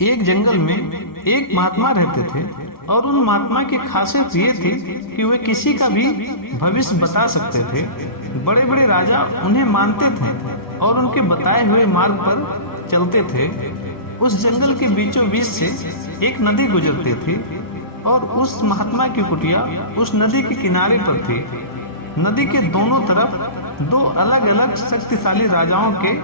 एक जंगल में एक महात्मा रहते थे और उन महात्मा की खासियत ये थी कि वे किसी का भी भविष्य बता सकते थे। बड़े बड़े राजा उन्हें मानते थे और उनके बताए हुए मार्ग पर चलते थे। उस जंगल के बीचों बीच से एक नदी गुजरती थी और उस महात्मा की कुटिया उस नदी के किनारे पर थी। नदी के दोनों तरफ दो अलग अलग शक्तिशाली राजाओं के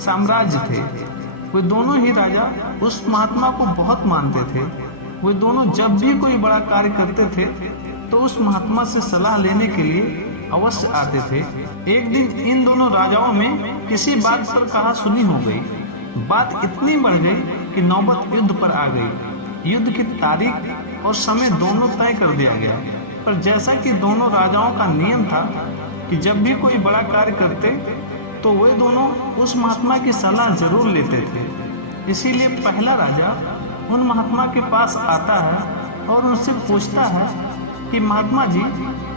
साम्राज्य थे। वे दोनों ही राजा उस महात्मा को बहुत मानते थे। वे दोनों जब भी कोई बड़ा कार्य करते थे तो उस महात्मा से सलाह लेने के लिए अवश्य आते थे। एक दिन इन दोनों राजाओं में किसी बात पर कहा सुनी हो गई। बात इतनी बढ़ गई कि नौबत युद्ध पर आ गई। युद्ध की तारीख और समय दोनों तय कर दिया गया। पर जैसा कि दोनों राजाओं का नियम था कि जब भी कोई बड़ा कार्य करते तो वे दोनों उस महात्मा की सलाह जरूर लेते थे। इसीलिए पहला राजा उन महात्मा के पास आता है और उनसे पूछता है कि महात्मा जी,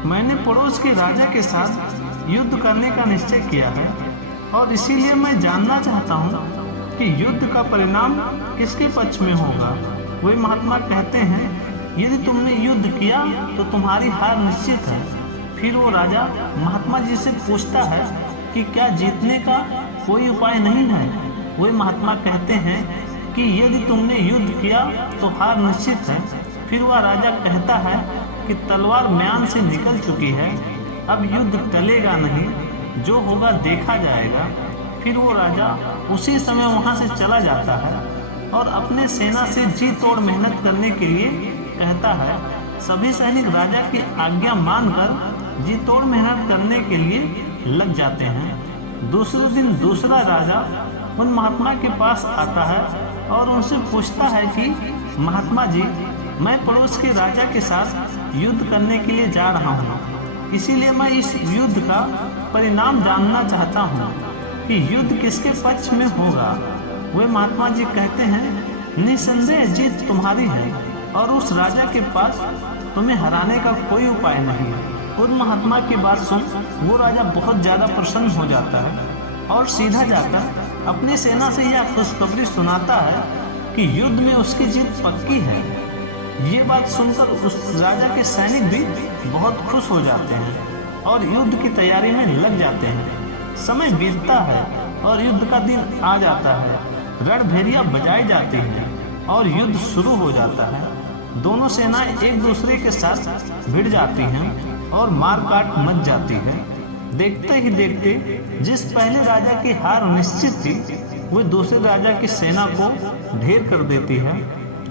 मैंने पड़ोस के राजा के साथ युद्ध करने का निश्चय किया है और इसीलिए मैं जानना चाहता हूँ कि युद्ध का परिणाम किसके पक्ष में होगा। वे महात्मा कहते हैं, यदि तुमने युद्ध किया तो तुम्हारी हार निश्चित है। फिर वो राजा महात्मा जी से पूछता है कि क्या जीतने का कोई उपाय नहीं है। वे महात्मा कहते हैं कि यदि तुमने युद्ध किया तो हार निश्चित है। फिर वह राजा कहता है कि तलवार म्यान से निकल चुकी है, अब युद्ध टलेगा नहीं, जो होगा देखा जाएगा। फिर वो राजा उसी समय वहां से चला जाता है और अपने सेना से जी तोड़ मेहनत करने के लिए कहता है। सभी सैनिक राजा की आज्ञा मानकर जी तोड़ मेहनत करने के लिए लग जाते हैं। दूसरे दिन दूसरा राजा उन महात्मा के पास आता है और उनसे पूछता है कि महात्मा जी, मैं पड़ोस के राजा के साथ युद्ध करने के लिए जा रहा हूँ, इसीलिए मैं इस युद्ध का परिणाम जानना चाहता हूँ कि युद्ध किसके पक्ष में होगा। वे महात्मा जी कहते हैं, निसंदेह जीत तुम्हारी है और उस राजा के पास तुम्हें हराने का कोई उपाय नहीं है। उन महात्मा की बात सुन वो राजा बहुत ज़्यादा प्रसन्न हो जाता है और सीधा जाकर अपनी सेना से यह खुशखबरी सुनाता है कि युद्ध में उसकी जीत पक्की है। ये बात सुनकर उस राजा के सैनिक भी बहुत खुश हो जाते हैं और युद्ध की तैयारी में लग जाते हैं। समय बीतता है और युद्ध का दिन आ जाता है। रणभेरियां बजाई जाती हैं और युद्ध शुरू हो जाता है। दोनों सेनाएं एक दूसरे के साथ भिड़ जाती हैं और मारकाट मच जाती है। देखते ही देखते जिस पहले राजा की हार निश्चित थी वो दूसरे राजा की सेना को ढेर कर देती है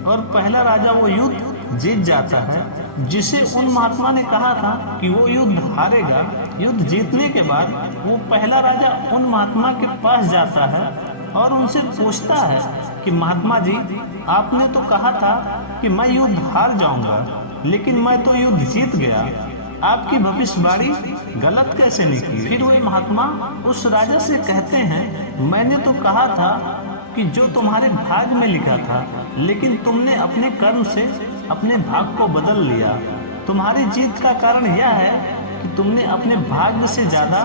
और पहला राजा वो युद्ध जीत जाता है जिसे उन महात्मा ने कहा था कि वो युद्ध हारेगा। युद्ध जीतने के बाद वो पहला राजा उन महात्मा के पास जाता है और उनसे पूछता है कि महात्मा जी, आपने तो कहा था कि मैं युद्ध हार जाऊंगा, लेकिन मैं तो युद्ध जीत गया। आपकी भविष्यवाणी गलत कैसे निकली। फिर वे महात्मा उस राजा से कहते हैं, मैंने तो कहा था कि जो तुम्हारे भाग्य में लिखा था, लेकिन तुमने अपने कर्म से अपने भाग्य को बदल लिया। तुम्हारी जीत का कारण यह है कि तुमने अपने भाग्य से ज़्यादा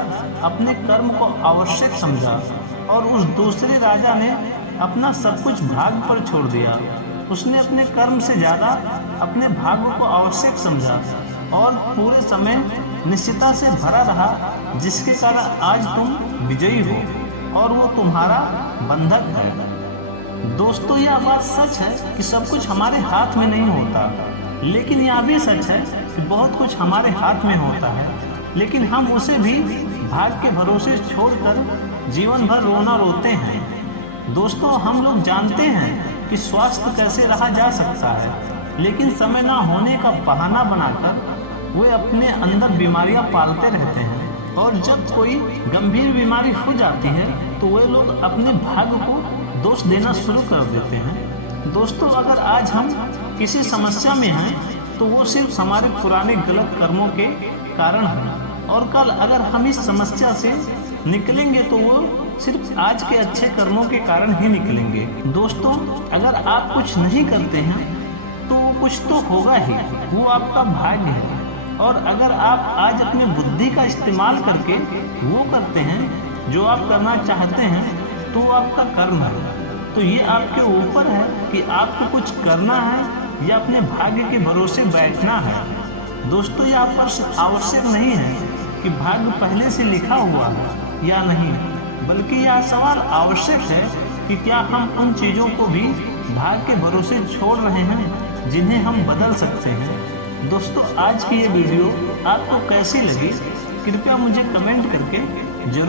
अपने कर्म को आवश्यक समझा और उस दूसरे राजा ने अपना सब कुछ भाग्य पर छोड़ दिया। उसने अपने कर्म से ज़्यादा अपने भाग्य को आवश्यक समझा और पूरे समय निश्चितता से भरा रहा, जिसके कारण आज तुम विजयी हो और वो तुम्हारा बंधक है। दोस्तों, यह बात सच है कि सब कुछ हमारे हाथ में नहीं होता, लेकिन यह भी सच है कि बहुत कुछ हमारे हाथ में होता है, लेकिन हम उसे भी भाग्य के भरोसे छोड़कर जीवन भर रोना रोते हैं। दोस्तों, हम लोग जानते हैं कि स्वास्थ्य कैसे रहा जा सकता है, लेकिन समय ना होने का बहाना बनाकर वे अपने अंदर बीमारियां पालते रहते हैं और जब कोई गंभीर बीमारी हो जाती है तो वे लोग अपने भाग्य को दोष देना शुरू कर देते हैं। दोस्तों, अगर आज हम किसी समस्या में हैं तो वो सिर्फ हमारे पुराने गलत कर्मों के कारण है और कल अगर हम इस समस्या से निकलेंगे तो वो सिर्फ आज के अच्छे कर्मों के कारण ही निकलेंगे। दोस्तों, अगर आप कुछ नहीं करते हैं तो वो कुछ तो होगा ही, वो आपका भाग्य है। और अगर आप आज अपनी बुद्धि का इस्तेमाल करके वो करते हैं जो आप करना चाहते हैं तो वो आपका कर्म है। तो ये आपके ऊपर है कि आपको कुछ करना है या अपने भाग्य के भरोसे बैठना है। दोस्तों, यह आवश्यक नहीं है कि भाग्य पहले से लिखा हुआ है या नहीं, बल्कि यह सवाल आवश्यक है कि क्या हम उन चीज़ों को भी भाग्य के भरोसे छोड़ रहे हैं जिन्हें हम बदल सकते हैं। दोस्तों, आज की ये वीडियो आपको कैसी लगी कृपया मुझे कमेंट करके जरूर